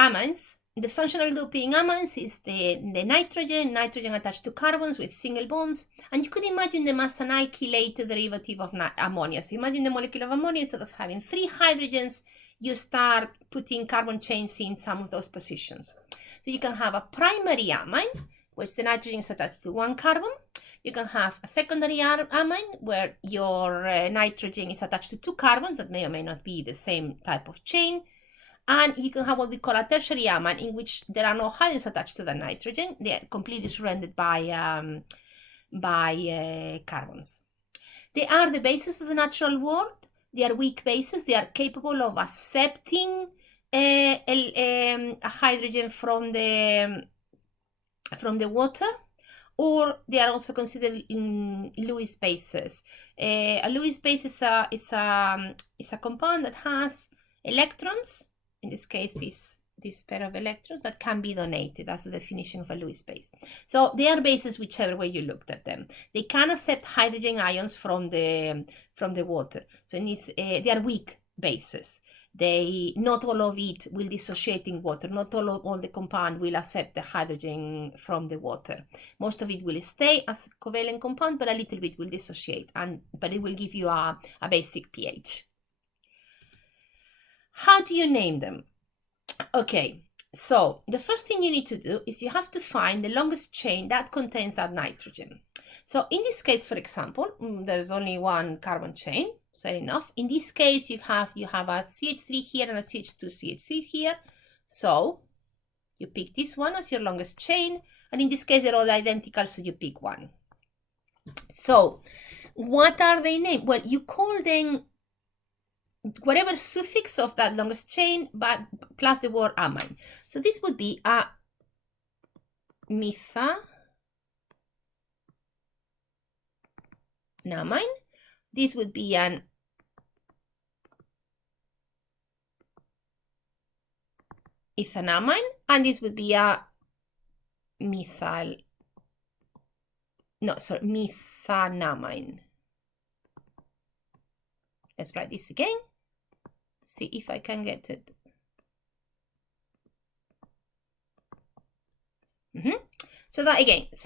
amines. The functional grouping amines is the nitrogen attached to carbons with single bonds, and you could imagine them as an alkylated derivative of ammonia. So imagine the molecule of ammonia, instead of having 3 hydrogens, you start putting carbon chains in some of those positions. So you can have a primary amine, which the nitrogen is attached to 1 carbon. You can have a secondary amine, where your nitrogen is attached to 2 carbons that may or may not be the same type of chain. And you can have what we call a tertiary amine, in which there are no hydrogens attached to the nitrogen. They are completely surrounded by carbons. They are the bases of the natural world. They are weak bases. They are capable of accepting a hydrogen from the water, or they are also considered Lewis bases. A Lewis base is a compound that has electrons. In this case, this pair of electrons that can be donated. That's the definition of a Lewis base. So they are bases whichever way you looked at them. They can accept hydrogen ions from the water. So they are weak bases. Not all of it will dissociate in water. Not all the compound will accept the hydrogen from the water. Most of it will stay as a covalent compound, but a little bit will dissociate, but it will give you a basic pH. How do you name them? Okay, so the first thing you need to do is you have to find the longest chain that contains that nitrogen. So in this case, for example, there's only 1 carbon chain, fair enough. In this case, you have a CH3 here and a CH2 CH3 here. So you pick this one as your longest chain, and in this case, they're all identical, so you pick one. So what are they named? Well, you call them whatever suffix of that longest chain, but plus the word amine. So this would be a methanamine. This would be an ethanamine, and this would be a methanamine. Let's write this again. See if I can get it. So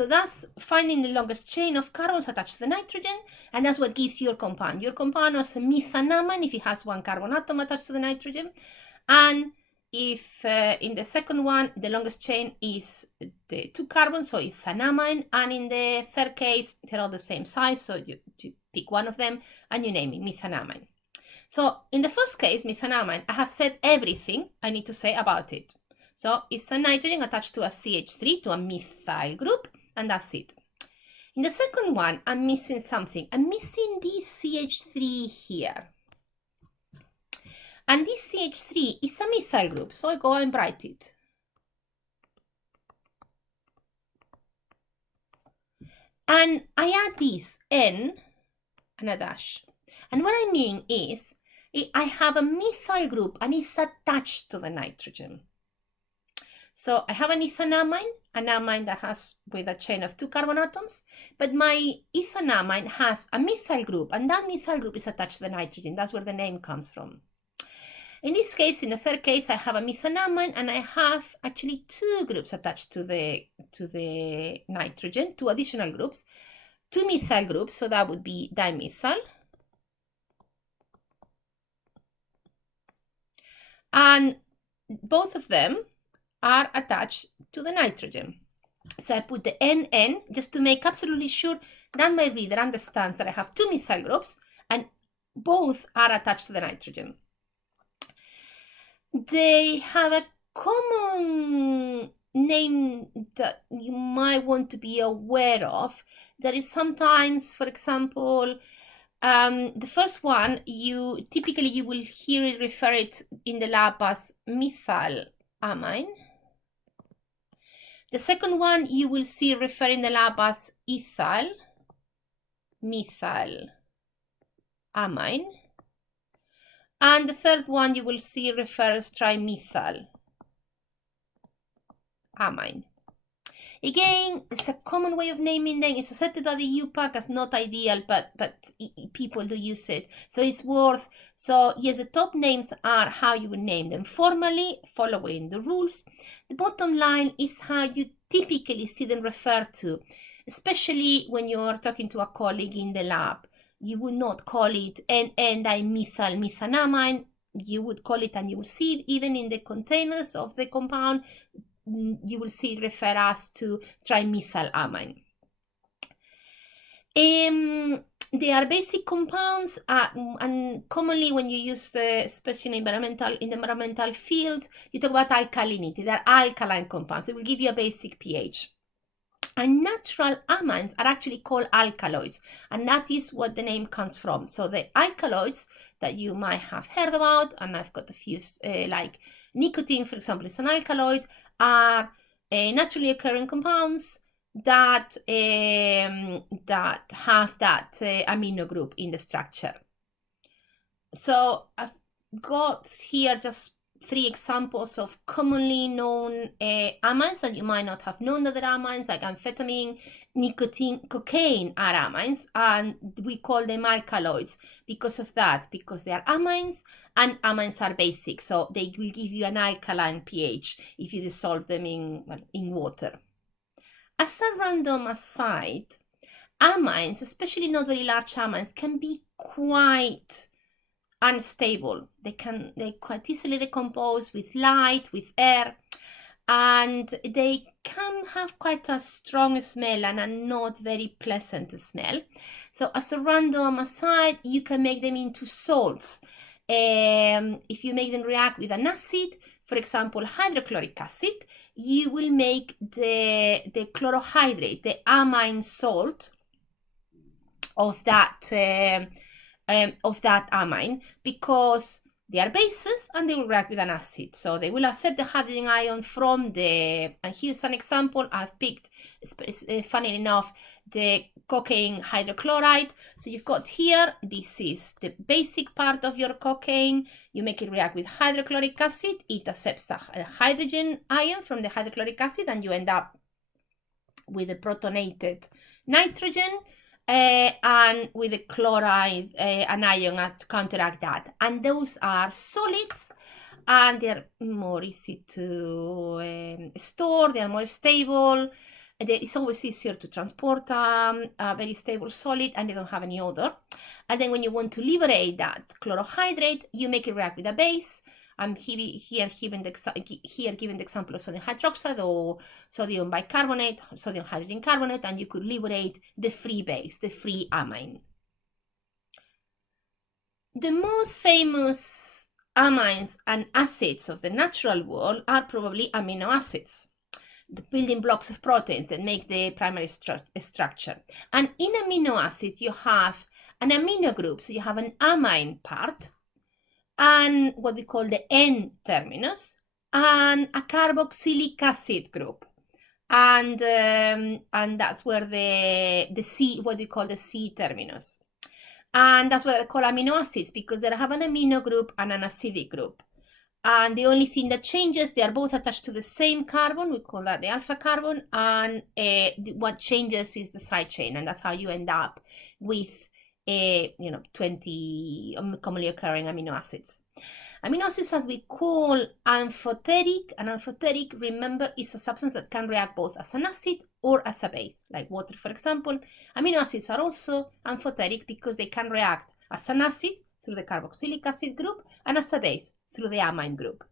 that's finding the longest chain of carbons attached to the nitrogen, and that's what gives your compound. Your compound is a methanamine if it has 1 carbon atom attached to the nitrogen, and if in the second one the longest chain is the 2 carbons, so ethanamine, and in the third case they're all the same size, so you pick one of them and you name it methanamine. So in the first case, methanamine, I have said everything I need to say about it. So it's a nitrogen attached to a CH3, to a methyl group, and that's it. In the second one, I'm missing something. I'm missing this CH3 here. And this CH3 is a methyl group, so I go and write it. And I add this N and a dash. And what I mean is, I have a methyl group and it's attached to the nitrogen. So I have an ethanamine, an amine that has with a chain of 2 carbon atoms, but my ethanamine has a methyl group, and that methyl group is attached to the nitrogen. That's where the name comes from. In this case, in the third case, I have a methanamine, and I have actually 2 groups attached to the nitrogen, 2 additional groups, 2 methyl groups, so that would be dimethyl. And both of them are attached to the nitrogen. So I put the NN just to make absolutely sure that my reader understands that I have 2 methyl groups and both are attached to the nitrogen. They have a common name that you might want to be aware of. That is sometimes, for example, the first one, typically you will hear it referred in the lab as methylamine. The second one you will see referred in the lab as methylamine. And the third one you will see refers trimethylamine. Again, it's a common way of naming them. It's accepted by the UPAC as not ideal, but people do use it. So it's worth, so yes, the top names are how you would name them formally, following the rules. The bottom line is how you typically see them referred to, especially when you're talking to a colleague in the lab. You would not call it N-dimethyl methanamine. You would call it, and you will see it even in the containers of the compound, you will see it refer us to trimethylamine. They are basic compounds, and commonly when you use the, especially in the environmental field, you talk about alkalinity. They're alkaline compounds. They will give you a basic pH. And natural amines are actually called alkaloids, and that is what the name comes from. So the alkaloids that you might have heard about, and I've got a few, like nicotine, for example, is an alkaloid, are naturally occurring compounds that that have that amino group in the structure. So I've got here just 3 examples of commonly known amines that you might not have known that they're amines, like amphetamine, nicotine, cocaine are amines, and we call them alkaloids because of that, because they are amines, and amines are basic, so they will give you an alkaline pH if you dissolve them in water. As a random aside, amines, especially not very large amines, can be quite unstable. They quite easily decompose with light, with air, and they can have quite a strong smell and a not very pleasant smell. So as a random aside, you can make them into salts. If you make them react with an acid, for example, hydrochloric acid, you will make the chlorohydrate, the amine salt of that amine, because they are bases and they will react with an acid. So they will accept the hydrogen ion from the, and here's an example I've picked, funny enough, the cocaine hydrochloride. So you've got here, this is the basic part of your cocaine. You make it react with hydrochloric acid, it accepts the hydrogen ion from the hydrochloric acid, and you end up with a protonated nitrogen, and with the chloride, an ion to counteract that. And those are solids, and they're more easy to store, they are more stable. It's always easier to transport a very stable solid, and they don't have any odor. And then when you want to liberate that chlorohydrate, you make it react with a base. I'm here given the example of sodium hydroxide or sodium bicarbonate, sodium hydrogen carbonate, and you could liberate the free base, the free amine. The most famous amines and acids of the natural world are probably amino acids, the building blocks of proteins that make the primary structure. And in amino acids, you have an amino group, so you have an amine part, and what we call the N terminus, and a carboxylic acid group, and that's where the C, what we call the C terminus, and that's what they call amino acids, because they have an amino group and an acidic group. And the only thing that changes, they are both attached to the same carbon, we call that the alpha carbon, and what changes is the side chain, and that's how you end up with 20 commonly occurring amino acids. Amino acids that we call amphoteric, and amphoteric, remember, is a substance that can react both as an acid or as a base, like water, for example. Amino acids are also amphoteric because they can react as an acid through the carboxylic acid group and as a base through the amine group.